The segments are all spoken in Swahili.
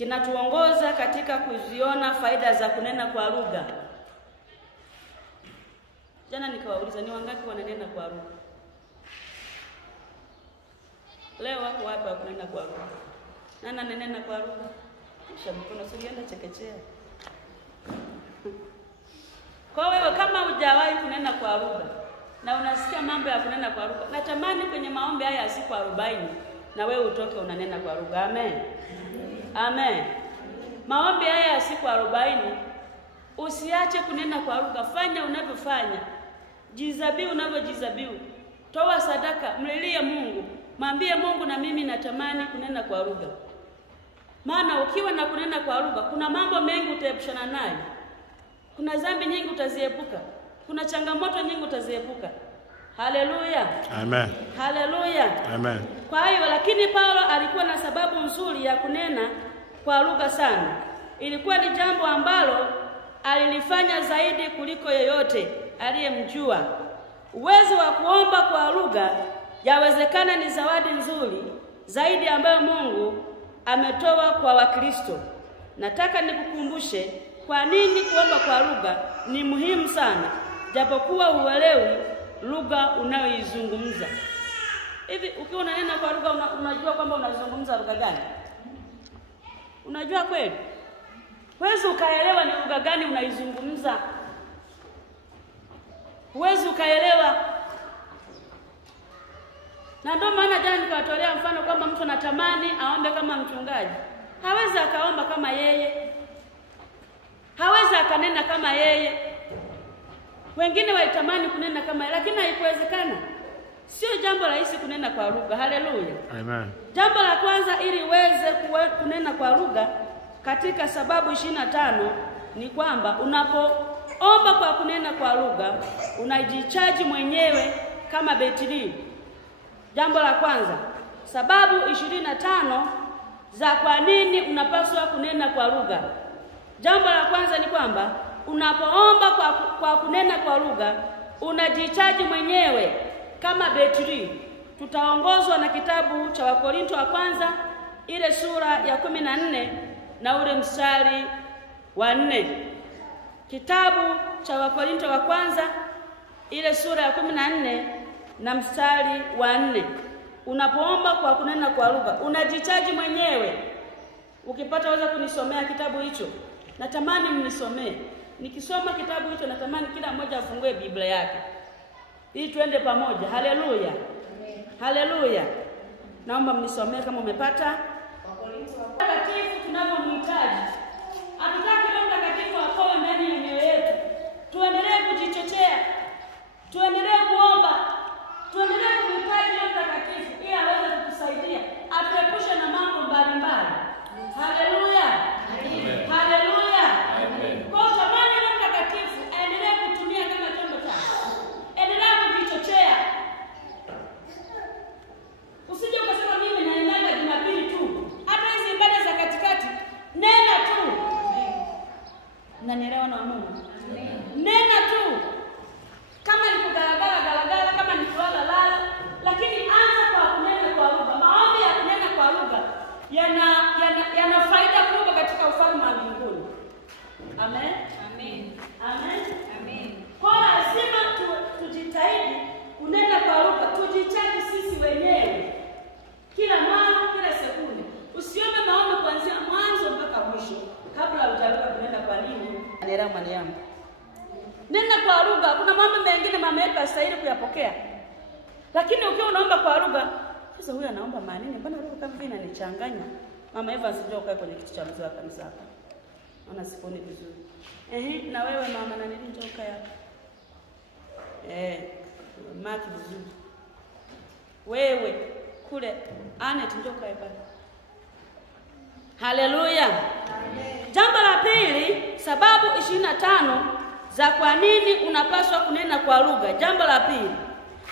kinatuongoza katika kuziona faida za kunena kwa lugha. Jana nikawauliza ni wangapi wananena kwa lugha? Leo wako wapi wa kunena kwa lugha? Nani ananena kwa lugha? Kisha mkono usiende chekechea. Kwa wewe kama hujawahi kunena kwa lugha na unasikia mambo ya kunena kwa lugha, natamani kwenye maombi haya ya siku 40 na wewe utoke unanena kwa lugha. Amen. Amen. Maombi haya ya siku 40 usiache kunena kwa lugha. Fanya unavyofanya. Jizabiu unavyojizabiu. Toa sadaka, mlilie Mungu. Mwambie Mungu, na mimi natamani kunena kwa lugha. Maana ukiwa na kunena kwa lugha, kuna mambo mengi utaepushana nayo. Kuna dhambi nyingi utaziepuka. Kuna changamoto nyingi utaziepuka. Haleluya. Amen. Haleluya. Amen. Kwa hiyo lakini Paulo alikuwa na sababu nzuri ya kunena kwa lugha sana. Ilikuwa ni jambo ambalo alilifanya zaidi kuliko yeyote aliyemjua. Uwezo wa kuomba kwa lugha yawezekana ni zawadi nzuri zaidi ambayo Mungu ametoa kwa Wakristo. Nataka nikukumbushe kwa nini kuomba kwa lugha ni muhimu sana, japokuwa huelewi lugha unayoizungumza. Hivi ukiwa unanena kwa lugha unajua kwamba unazungumza lugha gani? Unajua kweli? Huwezi ukaelewa ni lugha gani unaizungumza. Huwezi ukaelewa. Na ndio maana jana nikawatolea mfano kwamba mtu anatamani aombe kama mchungaji. Hawezi akaomba kama yeye. Hawezi akanena kama yeye. Wengine waitamani kunena kama yeye, lakini haikuwezekana. Sio jambo rahisi kunena kwa lugha. Haleluya. Amen. Jambo la kwanza ili uweze kunena kwa lugha katika sababu 25 ni kwamba unapoomba kwa kunena kwa lugha unajichaji mwenyewe kama betri. Jambo la kwanza, sababu 25 za kwa nini unapaswa kunena kwa lugha. Jambo la kwanza ni kwamba unapoomba kwa kunena kwa lugha unajichaji mwenyewe kama betri. Tutaongozwa na kitabu cha Wakorinto wa kwanza ile sura ya 14 na ule mstari wa 4. Kitabu cha Wakorinto wa kwanza ile sura ya 14 na mstari wa 4. Unapoomba kwa kunena kwa lugha unajichaji mwenyewe. Ukipata waweza kunisomea kitabu hicho. Natamani mnisomee. Nikisoma kitabu hicho natamani kila mmoja afungue Biblia yake, ili tuende pamoja. Haleluya. Haleluya. Naomba mnisomee kama umepata. Wakorintho wa Mtakatifu tunavyomhitaji. Hatutaki Roho Mtakatifu akae ndani ya mioyo yetu. Tuendelee kujichochea. Tuendelee kuomba. Tuendelee kumhitaji Roho Mtakatifu ili aweze kutusaidia. Atuepushe na mambo mbalimbali. Haleluya. Amen. Haleluya. Amen. Kwa tamani Roho Mtakatifu aendelee kutumia kama chombo chako. Endelea kujichochea. Usije ukasema mimi naendaga Jumapili tu. Hata hizi ibada za katikati nena tu. Unanielewa na Mungu? Nena tu. Kama ni kugalagala, kama ni kulala lala, lakini anza kwa kunena kwa lugha. Maombi ya kunena kwa lugha yana faida kubwa katika ufalme wa mbinguni. Amen. Amen. Amen. Amen. Kwa lazima tujitahidi kunena kwa lugha, tujichaji sisi wenyewe. Kila mara, kila sekunde. Usiombe maombi kuanzia mwanzo mpaka mwisho kabla hujaanza kunena kwa nini? Anera mwana yangu. Nena kwa lugha, kuna mambo mengine mama yetu astahili kuyapokea. Lakini ukiwa unaomba kwa lugha, sasa huyu anaomba maneno, mbona lugha kama vile inanichanganya? Mama Eva sijui ukae kwenye kiti cha mzee wa kanisa hapa. Ona siponi vizuri. Na wewe mama na nini njoo ukae hapa. Maki vizuri. Wewe kule Anet njoo ukae hapa. Haleluya. Amen. Jambo la pili, sababu 25 za kwa nini unapaswa kunena kwa lugha. Jambo la pili,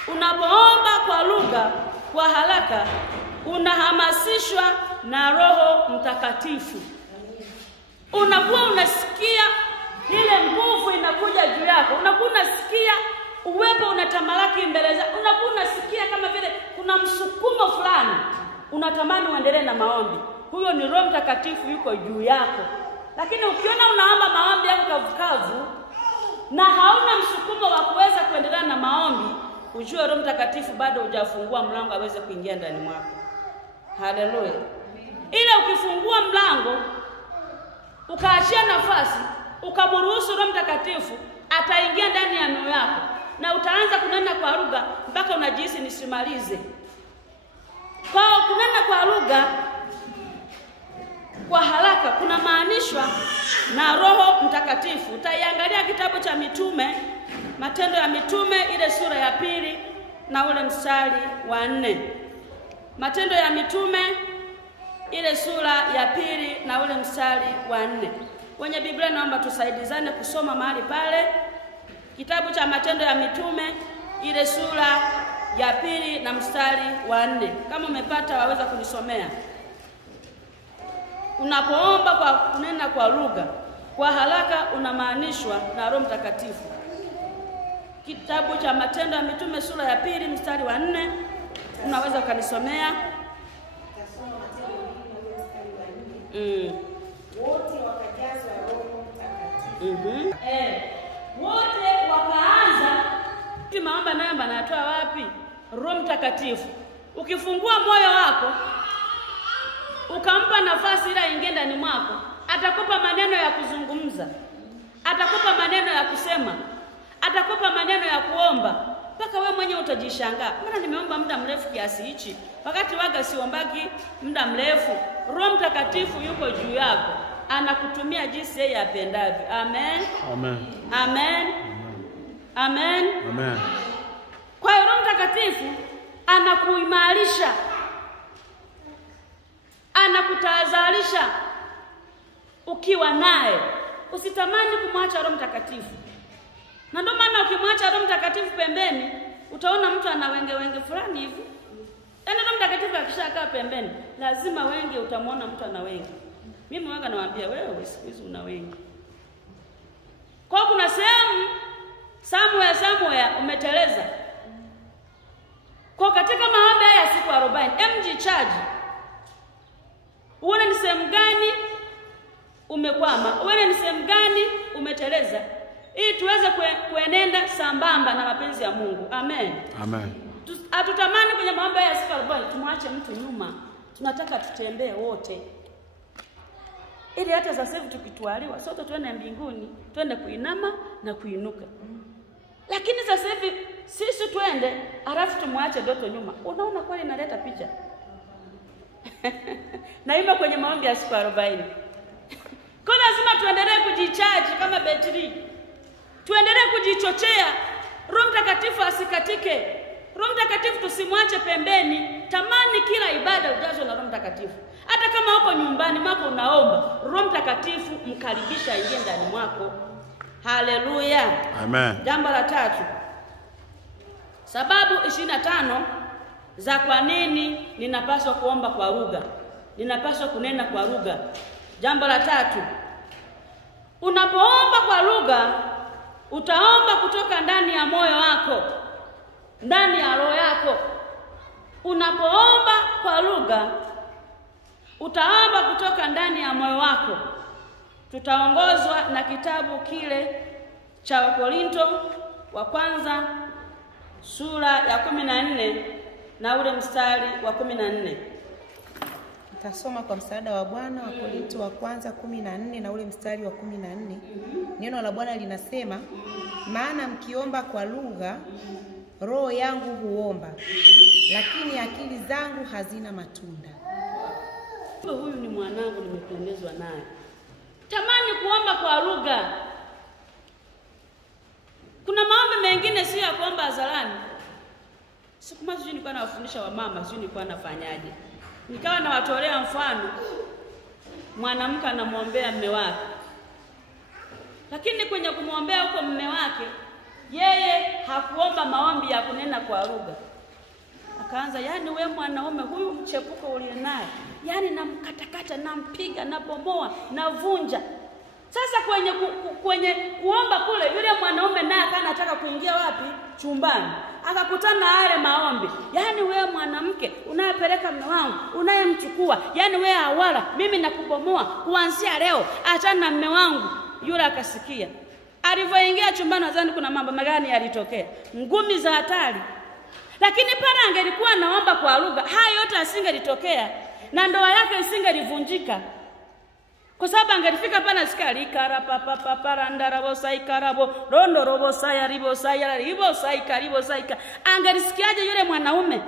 unapoomba kwa lugha kwa haraka unahamasishwa na Roho Mtakatifu. Unakuwa unasikia ile nguvu inakuja juu yako. Unakuwa unasikia uwepo unatamalaki mbele zako. Unakuwa unasikia kama vile kuna msukumo fulani. Unatamani uendelee na maombi. huyo ni Roho Mtakatifu yuko juu yako. Lakini ukiona unaomba maombi yako kavukavu na hauna msukumo wa kuweza kuendelea na maombi, ujue Roho Mtakatifu bado hujafungua mlango aweze kuingia ndani mwako. Haleluya. Ile ukifungua mlango, ukaachia nafasi, ukamruhusu Roho Mtakatifu, ataingia ndani ya moyo wako na utaanza kunena kwa lugha mpaka unajihisi nisimalize. Kwa kunena kwa lugha kwa haraka kuna maanishwa na Roho Mtakatifu. Utaiangalia kitabu cha Mitume, Matendo ya Mitume ile sura ya 2 na ule mstari wa 4. Matendo ya Mitume ile sura ya 2 na ule mstari wa 4. Wenye Biblia naomba tusaidizane kusoma mahali pale. Kitabu cha Matendo ya Mitume ile sura ya 2 na mstari wa 4. Kama umepata waweza kunisomea. Unapoomba kwa kunena kwa lugha kwa haraka unamaanishwa na Roho Mtakatifu. Kitabu cha Matendo ya Mitume sura ya 2 mstari wa 4. Unaweza ukanisomea? Wote wakajazwa Roho Mtakatifu. Wote wakaanza. Maomba nayo anatoa wapi? Roho Mtakatifu. Ukifungua moyo wako ukampa nafasi ila ingie ndani mwako, atakupa maneno ya kuzungumza, atakupa maneno ya kusema, atakupa maneno ya kuomba mpaka wewe mwenyewe utajishangaa, mbona nimeomba muda mrefu kiasi hichi wakati waga siombaki muda mrefu. Roho Mtakatifu yuko juu yako, anakutumia jinsi yeye apendavyo. Amen. Amen. Amen. Amen. Amen. Kwa hiyo Roho Mtakatifu anakuimarisha, anakutahadharisha ukiwa naye. Usitamani kumwacha Roho Mtakatifu. Na ndio maana ukimwacha Roho Mtakatifu pembeni, utaona mtu ana wenge fulani hivi. Yaani Roho Mtakatifu akishakaa pembeni, lazima wenge utamwona mtu ana wenge. Mimi waga nawaambia wewe siku hizi una wenge. Kwa kuna sehemu somewhere umeteleza. Kwa katika maombi haya siku 40, mjichaji. Uone ni sehemu gani umekwama, uone ni sehemu gani umeteleza, ili tuweze kuenenda sambamba na mapenzi ya Mungu. Amen. Amen. Hatutamani kwenye maombi ya siku 40 tumwache mtu nyuma. Tunataka tutembee wote. Ili hata sasa hivi tukitwaliwa sote tuende mbinguni, twende kuinama na kuinuka. Lakini sasa hivi sisi twende alafu tumwache Doto nyuma. Unaona kwani inaleta picha? Na hivyo kwenye maombi ya siku 40. Kwa lazima tuendelee kujichaji kama betri. Tuendelee kujichochea. Roho Mtakatifu asikatike. Roho Mtakatifu tusimwache pembeni. Tamani kila ibada ujazwe na Roho Mtakatifu. Hata kama uko nyumbani mwako unaomba, Roho Mtakatifu mkaribisha ingie ndani mwako. Haleluya. Amen. Jambo la 3. Sababu 25 za kwa nini ninapaswa kuomba kwa lugha. Ninapaswa kunena kwa lugha. Jambo la 3. Unapoomba kwa lugha, utaomba kutoka ndani ya moyo wako, ndani ya roho yako. Unapoomba kwa lugha, utaomba kutoka ndani ya moyo wako. Tutaongozwa na kitabu kile cha Wakorinto wa kwanza sura ya 14 na ule mstari wa 14. Nitasoma kwa msaada wa Bwana. Wakorinto wa kwanza 14 na ule mstari wa 14. Neno la Bwana linasema, maana mkiomba kwa lugha, roho yangu huomba, lakini akili zangu hazina matunda. Huyu ni mwanangu, nimependezwa naye. Tamani kuomba kwa lugha. Kuna maombi mengine si ya kuomba hadharani. Siku moja nilikuwa nawafundisha wamama, sio nilikuwa nafanyaje. Nikawa nawatolea mfano mwanamke anamwombea mume wake. Lakini kwenye kumwombea huko mume wake, yeye hakuomba maombi ya kunena kwa lugha. Akaanza, yani wewe mwanaume huyu mchepuko ulie naye, yani namkatakata, nampiga, nabomoa, navunja. Sasa kwenye kuomba kule, yule mwanaume naye anataka kuingia wapi? Chumbani. Akakutana na yale maombi. Yaani wewe mwanamke unayepeleka mume wangu, unayemchukua, yaani wewe hawala, mimi nakubomoa kuanzia leo, achana na mume wangu. Yule akasikia. Alivyoingia chumbani, nadhani kuna mambo magani yalitokea. Ngumi za hatari. Lakini pale angelikuwa naomba kwa lugha, haya yote asingelitokea na ndoa yake isingelivunjika. Kwa sababu angelifika pana sikali karapa papa parandara bosai karabo rondo robo saya ribo sai karibo sai. Angelisikiaje yule mwanaume?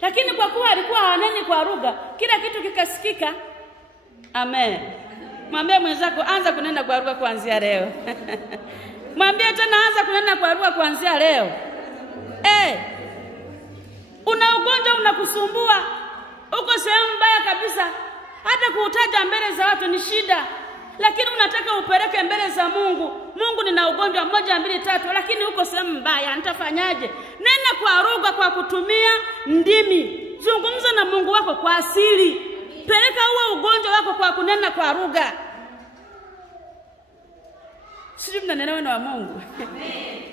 Lakini kwa kuwa alikuwa haneni kwa lugha, kila kitu kikasikika. Amen. Mwambie mwenzako anza kunena kwa lugha kuanzia leo. Mwambie tena anza kunena kwa lugha kuanzia leo. Una ugonjwa unakusumbua, uko sehemu mbaya kabisa, hata kuutaja mbele za watu ni shida, lakini unataka upeleke mbele za Mungu. Mungu, nina ugonjwa 1 2 3, lakini uko sehemu mbaya, nitafanyaje? Nena kwa lugha kwa kutumia ndimi. Zungumza na Mungu wako kwa asili. Peleka huo ugonjwa wako kwa kunena kwa lugha. Sijui mnanielewa na Mungu.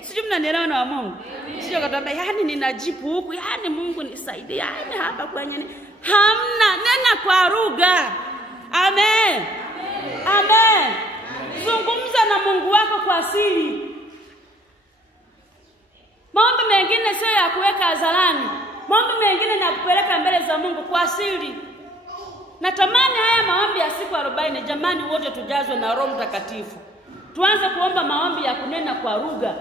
Sijui mnanielewa na Mungu. Sio kutamba yani ninajibu huku, yani Mungu nisaidie, yani hapa kwenye hamna. Nena kwa lugha. Amen. Amen. Zungumza na Mungu wako kwa asili. Maombi mengine sio ya kuweka hadharani. Maombi mengine ni ya kupeleka mbele za Mungu kwa asili. Natamani haya maombi ya siku 40 jamani wote tujazwe na Roho Mtakatifu. Tuanze kuomba maombi ya kunena kwa lugha.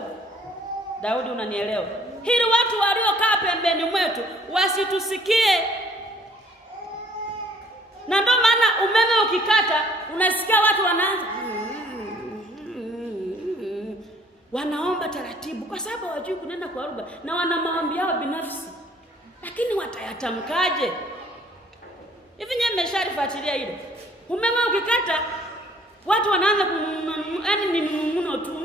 Daudi, unanielewa? Hili watu waliokaa pembeni mwetu wasitusikie. Na ndio maana umeme ukikata unasikia watu wanaanza wanaomba taratibu kwa sababu hawajui kunena kwa lugha na wana maombi yao binafsi. Lakini watayatamkaje? Hivi nyewe mmesharifuatilia hilo? Umeme ukikata watu wanaanza yani ni mumuno tu.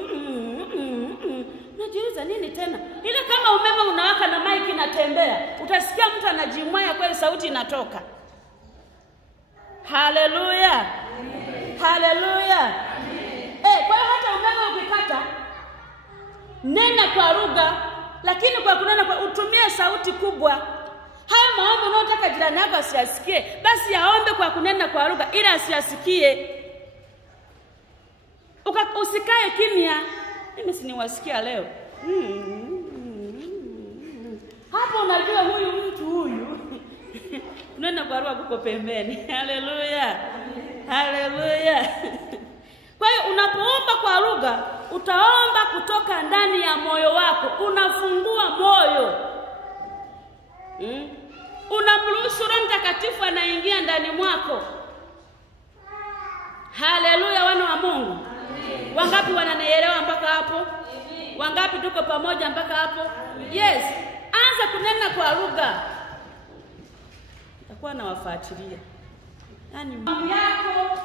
Unajiuliza nini tena? Ile kama umeme unawaka na mic inatembea, utasikia mtu anajimwaya kweli, sauti inatoka. Haleluya. Haleluya. Kwa hiyo hata umeme ukikata, nena kwa lugha, lakini kwa kunena kwa utumie sauti kubwa. Haya maombi unayotaka jirani yako asiyasikie, basi yaombe kwa kunena kwa lugha ili asiyasikie. Usikae kimya. Mimi siniwasikia leo. Hapo unajua huyu mtu huyu. Nenda kwa roho kuko pembeni. Haleluya. Haleluya. Kwa hiyo unapoomba kwa lugha, utaomba kutoka ndani ya moyo wako. Unafungua moyo. Unamruhusu Roho Mtakatifu anaingia ndani mwako. Haleluya, wana wa Mungu. Wangapi wananielewa mpaka hapo? Wangapi tuko pamoja mpaka hapo? Yes. Anza kunena kwa lugha. Utakuwa nawafuatilia. Yaani mambo yako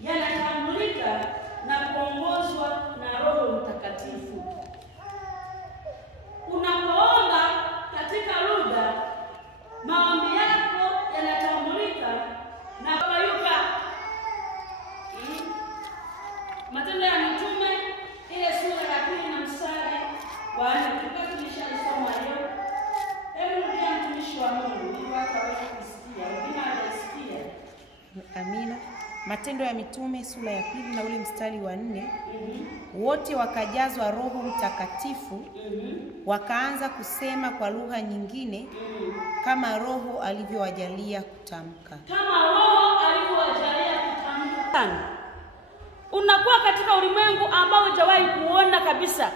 yanatambulika na kuongozwa na Roho Mtakatifu. Unapoomba katika lugha, maombi yako yanatambulika na kuyuka. Matendo ya Mitume ile sura ya 10 na mstari wa 4 tukatulishaisoma leo. Hebu ndio mtumishi wa Mungu ili watu waweze kusikia, wengine hawajasikia. Amina. Matendo ya Mitume sura ya 2 na ule mstari wa 4. Wote wakajazwa Roho Mtakatifu, wakaanza kusema kwa lugha nyingine kama Roho alivyowajalia kutamka. Kama Roho alivyowajalia kutamka. Unakuwa katika ulimwengu ambao hujawahi kuona kabisa.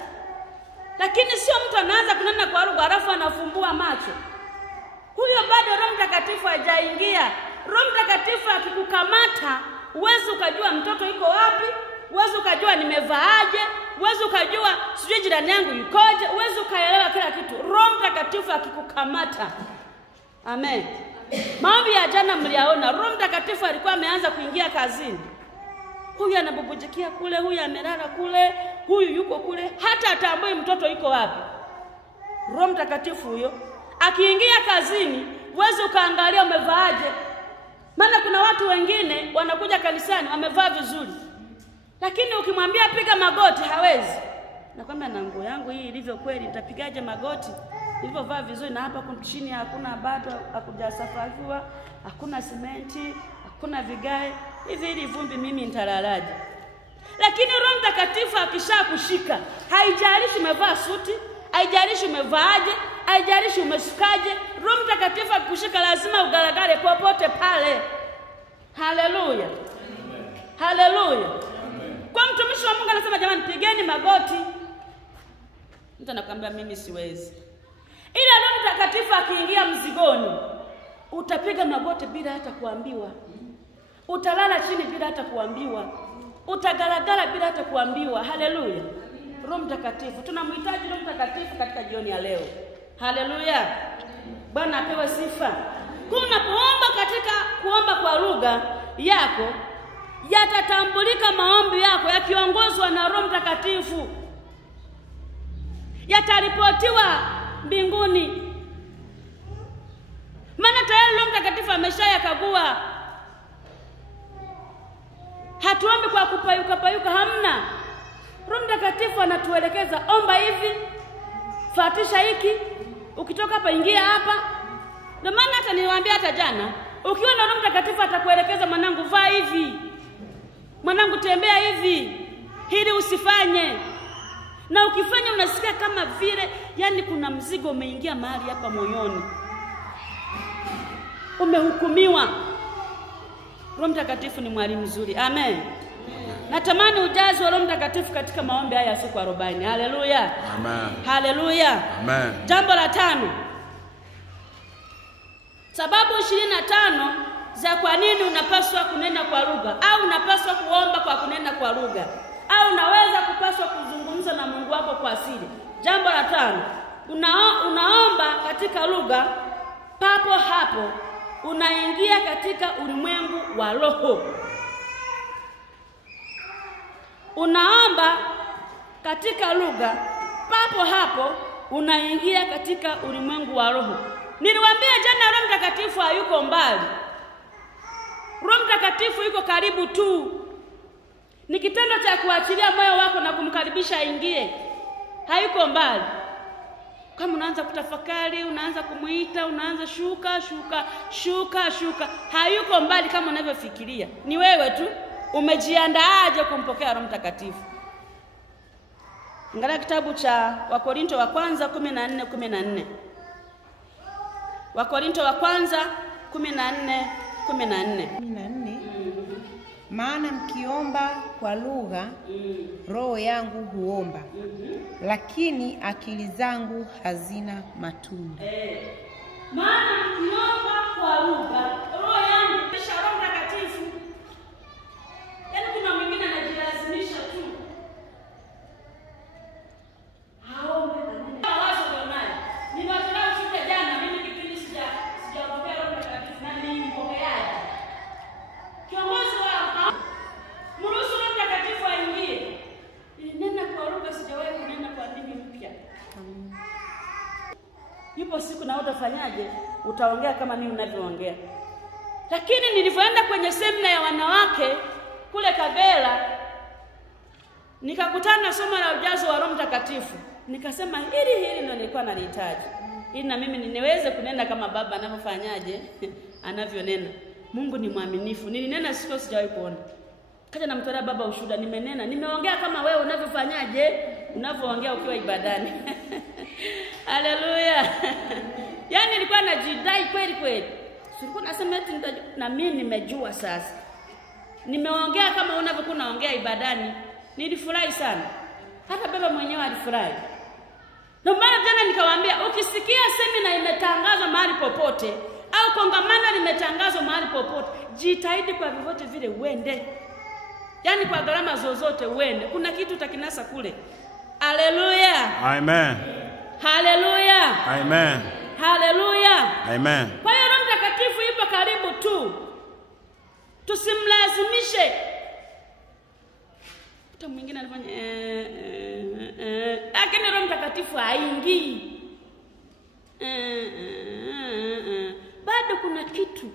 Lakini sio mtu anaanza kunena kwa lugha alafu anafumbua macho. Huyo bado Roho Mtakatifu hajaingia. Roho Mtakatifu akikukamata, uweze ukajua mtoto yuko wapi, uweze ukajua nimevaaje, uweze ukajua sijui jirani yangu yukoje, uweze ukaelewa kila kitu. Roho Mtakatifu akikukamata. Amen. Maombi ya jana mliaona, Roho Mtakatifu alikuwa ameanza kuingia kazini. Huyu anabubujikia kule, huyu amelala kule, huyu yuko kule, hata atambui mtoto yuko wapi. Roho Mtakatifu huyo akiingia kazini, uweze ukaangalia umevaaje. Maana kuna watu wengine wanakuja kanisani wamevaa vizuri. Lakini ukimwambia piga magoti hawezi. Nakwambia na nguo yangu hii ilivyo kweli nitapigaje magoti? Nilivyovaa vizuri na hapa chini hakuna bado hakujasafaviwa, hakuna simenti, hakuna vigae. Hivi vumbi mimi nitalalaje? Lakini Roho Mtakatifu akishakushika, haijalishi umevaa suti, haijalishi umevaaje, haijalishi umesukaje, Roho Mtakatifu akikushika lazima ugaragare popote pale. Haleluya. Haleluya. Kwa mtumishi wa Mungu anasema jamani pigeni magoti. Mtu anakuambia mimi siwezi. Ila Roho Mtakatifu akiingia mzigoni, utapiga magoti bila hata kuambiwa. Utalala chini bila hata kuambiwa. Utagaragara bila hata kuambiwa. Haleluya. Roho Mtakatifu, tunamhitaji Roho Mtakatifu katika jioni ya leo. Haleluya. Bwana apewe sifa. Unapoomba katika kuomba kwa lugha yako, yatatambulika maombi yako yakiongozwa na Roho Mtakatifu. Yataripotiwa mbinguni. Maana tayari Roho Mtakatifu ameshayakagua. Hatuombi kwa kupayuka hamna. Roho Mtakatifu anatuelekeza omba hivi, fatisha hiki, ukitoka hapa ingia hapa. Ndio maana hata niwaambia hata jana, ukiwa na Roho Mtakatifu atakuelekeza mwanangu vaa hivi. Mwanangu tembea hivi, hili usifanye. Na ukifanya unasikia kama vile yani kuna mzigo umeingia mahali hapa moyoni. Umehukumiwa. Roho Mtakatifu ni mwalimu mzuri. Amen. Natamani ujazi wa Roho Mtakatifu katika maombi haya siku 40. Haleluya. Amen. Haleluya. Amen. Jambo la 5. Sababu 25 za kwa nini unapaswa kunena kwa lugha au unapaswa kuomba kwa kunena kwa lugha au unaweza kupaswa kuzungumza na Mungu wako kwa siri. Jambo la 5. Unaomba katika lugha, papo hapo unaingia katika ulimwengu wa roho. Unaomba katika lugha, papo hapo unaingia katika ulimwengu wa roho. Niliwaambia jana Roho Mtakatifu hayuko mbali. Roho Mtakatifu yuko karibu tu. Ni kitendo cha kuachilia moyo wako na kumkaribisha aingie. Hayuko mbali. Kama unaanza kutafakari, unaanza kumuita, unaanza shuka, hayuko mbali kama unavyofikiria. Ni wewe tu umejiandaaje kumpokea Roho Mtakatifu. Angalia kitabu cha Wakorinto wa kwanza 14:14. Wakorinto wa kwanza 14:14. Maana mkiomba kwa lugha, roho yangu huomba, lakini akili zangu hazina matunda. Maana mkiomba kwa lugha, roho yangu kisha Roho Mtakatifu. Yaani kuna mwingine anajilazimisha tu. Haombe na wazo donaye. Nimewatolea shule jana mimi kipindi sijampokea Roho Mtakatifu na nimpokeaje. Kiongozi wa mruhusu Roho Mtakatifu aingie. Nena kwa lugha sijawahi kunena kwa dini mpya. Yupo siku na utafanyaje? Utaongea kama mimi ninavyoongea. Lakini nilipoenda kwenye semina ya wanawake kule Kagera, nikakutana na somo la ujazo wa Roho Mtakatifu. Nikasema hili ndio nilikuwa nalihitaji. Ili na mimi niweze kunena kama baba anavyofanyaje, anavyonena. Mungu ni mwaminifu. Nilinena siku sijawahi kuona. Kaja namtolea baba ushuhuda, nimeongea kama wewe unavyofanyaje, unavyoongea ukiwa ibadani. Haleluya. Yaani nilikuwa najidai kweli. Sikuwa nasema eti na mimi nimejua sasa. Nimeongea kama unavyokuwa unaongea ibadani. Nilifurahi sana. Hata baba mwenyewe alifurahi. Ndio maana jana nikawaambia ukisikia semina imetangazwa mahali popote au kongamano limetangazwa mahali popote, jitahidi kwa vyovyote vile uende. Yaani kwa gharama zozote uende. Kuna kitu utakinasa kule. Haleluya. Amen. Haleluya. Amen. Haleluya. Amen. Kwa hiyo Roho Mtakatifu yupo karibu tu. Tusimlazimishe. Mtu mwingine anafanya lakini Roho Mtakatifu haingii. Bado kuna kitu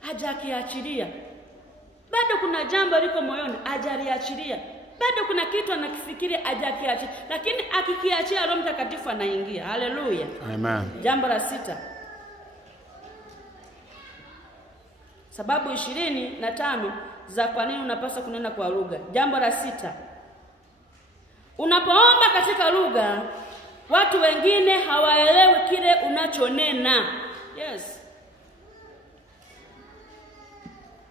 hajakiachilia. Bado kuna jambo liko moyoni hajaliachilia. Bado kuna kitu anakifikiria hajakiachilia. Lakini akikiachia Roho Mtakatifu anaingia. Haleluya. Amen. Jambo la 6. Sababu 25 za kwa nini unapaswa kunena kwa lugha. Jambo la 6. Unapoomba katika lugha, watu wengine hawaelewi kile unachonena. Yes.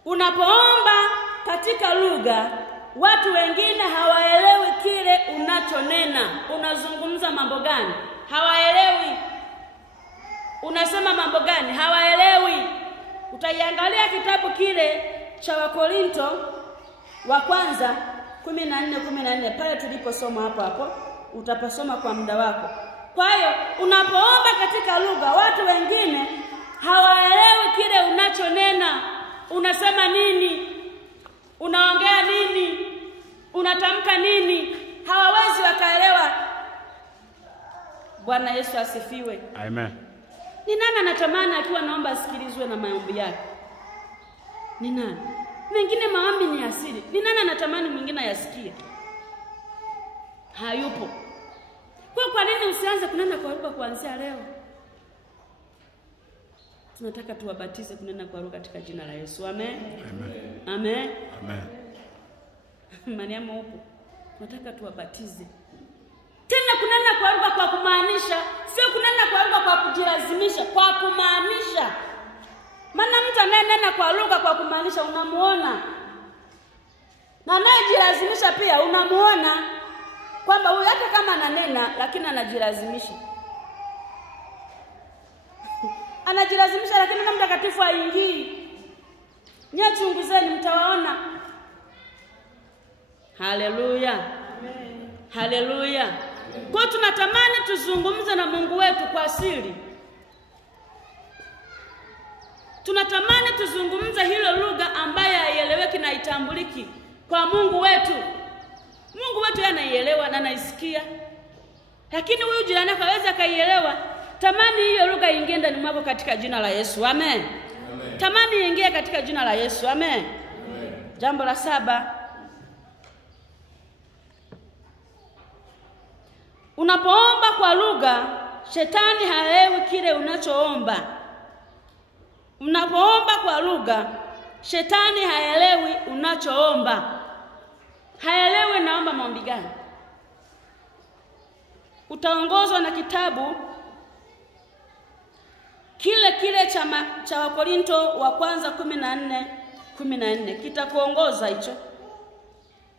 Unapoomba katika lugha, watu wengine hawaelewi kile unachonena. Unazungumza mambo gani? Hawaelewi. Unasema mambo gani? Hawaelewi. Utaiangalia kitabu kile cha Wakorinto wa kwanza 14 pale tuliposoma hapo utapasoma kwa muda wako. Kwa hiyo unapoomba katika lugha, watu wengine hawaelewi kile unachonena. Unasema nini? Unaongea nini? Unatamka nini? Hawawezi wakaelewa. Bwana Yesu asifiwe. Amen. Ni nani anatamani akiwa naomba asikilizwe na maombi yake? Ni nani? Mengine maombi ni asili. Ni nani anatamani mwingine ayasikie? Hayupo. Kwa nini usianze kunena kwa lugha kuanzia leo? Tunataka tuwabatize kunena kwa lugha katika jina la Yesu. Amen. Amen. Amen. Amen. Mariamu upo. Tunataka tuwabatize. Tena kunena kwa lugha kwa kumaanisha, sio kunena kwa lugha kwa kujilazimisha, kwa kumaanisha. Maana mtu anayenena kwa lugha kwa kumaanisha unamuona. Na anayejilazimisha pia unamuona kwamba huyu hata kama ananena lakini anajilazimisha. Anajilazimisha lakini Roho Mtakatifu haingii. Nyie chunguzeni mtawaona. Haleluya. Amen. Haleluya. Kwa tunatamani tuzungumze na Mungu wetu kwa siri. Tunatamani tuzungumze hilo lugha ambayo haieleweki na itambuliki kwa Mungu wetu. Mungu wetu anaielewa na anaisikia. Lakini huyu jirani hawezi akaielewa. Tamani hiyo lugha ingie ndani mwako katika jina la Yesu. Amen. Amen. Tamani ingie katika jina la Yesu. Amen. Amen. Jambo la 7. Unapoomba kwa lugha, shetani haelewi kile unachoomba. Unapoomba kwa lugha, shetani haelewi unachoomba. Haelewi naomba maombi gani. Utaongozwa na kitabu kile cha Wakorinto wa kwanza 14 kitakuongoza hicho.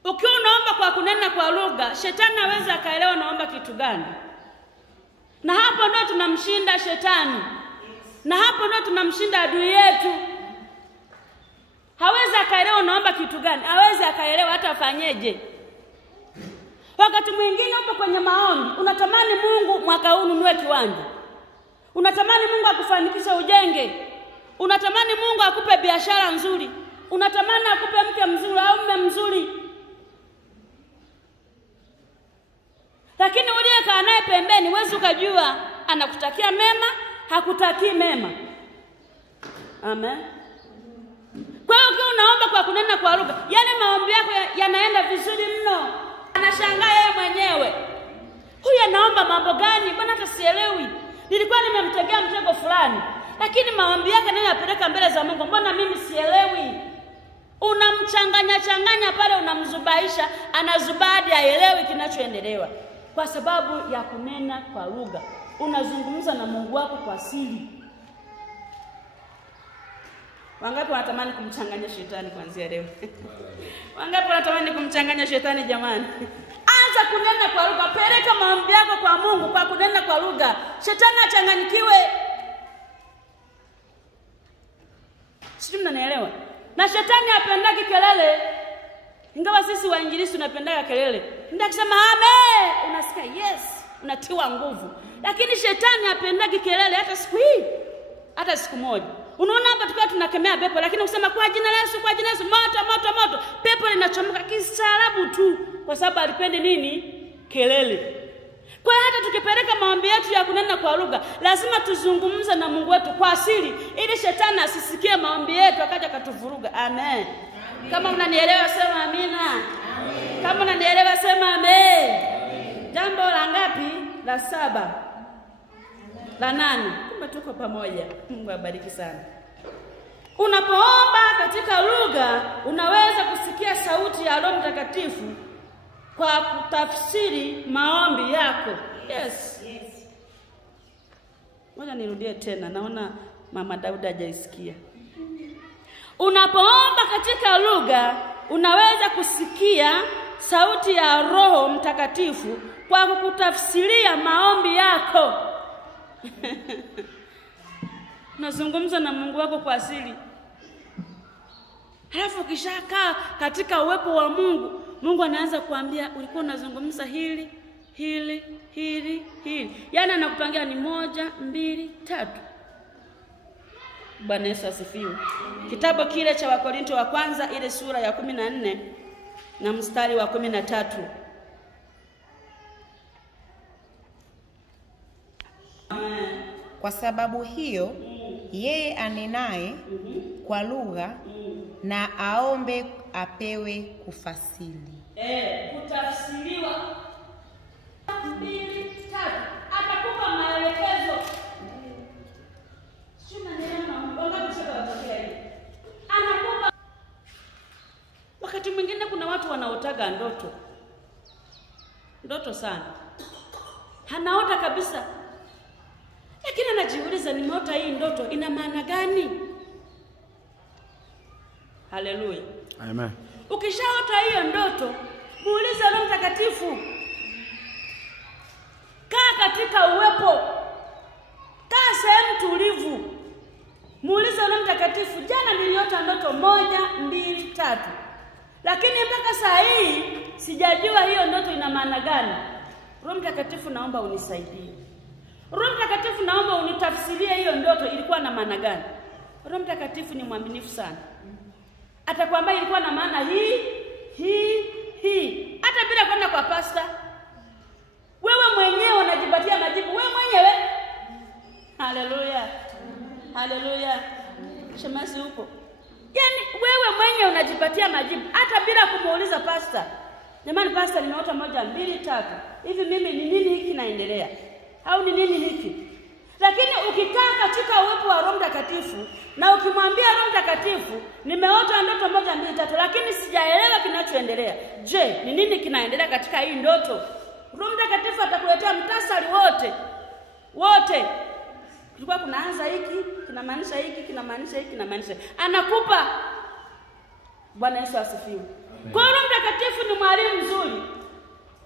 Ukiwa unaomba kwa kunena kwa lugha, shetani hawezi akaelewa naomba kitu gani. Na hapo ndio tunamshinda shetani. Na hapo ndio tunamshinda adui yetu. Hawezi akaelewa naomba kitu gani. Hawezi akaelewa hata afanyeje. Wakati mwingine upo kwenye maombi, unatamani Mungu mwaka huu ununue kiwanja. Unatamani Mungu akufanikishe ujenge. Unatamani Mungu akupe biashara nzuri. Unatamani akupe mke mzuri au mume mzuri. Lakini uliyekaa naye pembeni wewe ukajua anakutakia mema, hakutakii mema. Amen. Kwa hiyo ukiwa unaomba kwa kunena kwa lugha, yani maombi yako yanaenda vizuri mno. Anashangaa yeye mwenyewe. Huyu anaomba mambo gani? Bwana hata sielewi. Nilikuwa nimemtegea mtego fulani, lakini maombi yake nayo yapeleka mbele za Mungu. Mbona mimi sielewi? Unamchanganya pale, unamzubaisha, anazubadi haelewi kinachoendelewa. Kwa sababu ya kunena kwa lugha. Unazungumza na Mungu wako kwa siri. Wangapi wanatamani kumchanganya shetani kuanzia leo? Wangapi wanatamani kumchanganya shetani jamani? Anza kunena kwa lugha, peleka maombi yako kwa Mungu kwa kunena kwa lugha. Shetani achanganyikiwe. Sijui mnanielewa? Na shetani hapendagi kelele. Ingawa sisi wainjilisti tunapendaga kelele. Ndio akisema amen, unasikia yes, unatiwa nguvu. Lakini shetani hapendagi kelele hata siku hii. Hata siku moja. Unaona hapa tukiwa tunakemea pepo, lakini ukisema kwa jina la Yesu, kwa jina la Yesu, moto, pepo linachomoka kistaarabu tu, kwa sababu alipendi nini? Kelele. Kwa hiyo hata tukipeleka maombi yetu ya kunena kwa lugha, lazima tuzungumze na Mungu wetu kwa siri ili shetani asisikie maombi yetu akaja katuvuruga. Amen. Kama mnanielewa sema amina. Kama mnanielewa sema amen. Jambo la ngapi? La 7. La 8. Kumbe tuko pamoja. Mungu abariki sana. Unapoomba katika lugha, unaweza kusikia sauti ya Roho Mtakatifu kwa kutafsiri maombi yako. Yes. Ngoja nirudie tena, naona Mama Dauda hajaisikia. Unapoomba katika lugha, unaweza kusikia sauti ya Roho Mtakatifu kwa kukutafsiria maombi yako. Unazungumza na Mungu wako kwa asili. Halafu ukishakaa katika uwepo wa Mungu, Mungu anaanza kuambia ulikuwa unazungumza hili. Yaani anakupangia ni 1, 2, 3. Bwana Yesu asifiwe. Kitabu kile cha Wakorinto wa kwanza ile sura ya 14 na mstari wa 13. Kwa sababu hiyo yeye anenaye kwa lugha na aombe apewe kufasiri. Kutafsiriwa. 2, 3. Atakupa maelekezo. Anakupa. Wakati mwingine kuna watu wanaotaga ndoto sana. Anaota kabisa. Lakini anajiuliza nimeota hii ndoto ina maana gani? Haleluya. Amen. Ukishaota hiyo ndoto, muulize Roho Mtakatifu. Kaa katika uwepo. Kaa sehemu tulivu. Muulize Roho Mtakatifu, jana niliota ndoto 1, 2, 3. Lakini mpaka saa hii sijajua hiyo ndoto ina maana gani. Roho Mtakatifu naomba unisaidie. Roho Mtakatifu naomba unitafsirie hiyo ndoto ilikuwa na maana gani. Roho Mtakatifu ni mwaminifu sana. Atakwambia ilikuwa na maana hii. Hata bila kwenda kwa pasta. Wewe mwenyewe unajipatia majibu wewe mwenyewe. Haleluya. Haleluya. Shemasi huko. Yaani wewe mwenyewe unajipatia majibu hata bila kumuuliza pasta. Jamani pasta nimeota 1, 2, 3. Hivi mimi ni nini hiki naendelea? Au ni nini hiki? Lakini ukikaa katika uwepo wa Roho Mtakatifu na ukimwambia Roho Mtakatifu, nimeota ndoto 1, 2, 3 lakini sijaelewa kinachoendelea. Je, ni nini kinaendelea katika hii ndoto? Roho Mtakatifu atakuletea mtasari wote. Kulikuwa kunaanza hiki, kinamaanisha hiki, kinamaanisha hiki, kinamaanisha. Anakupa. Bwana Yesu asifiwe. Kwa Roho Mtakatifu ni mwalimu mzuri.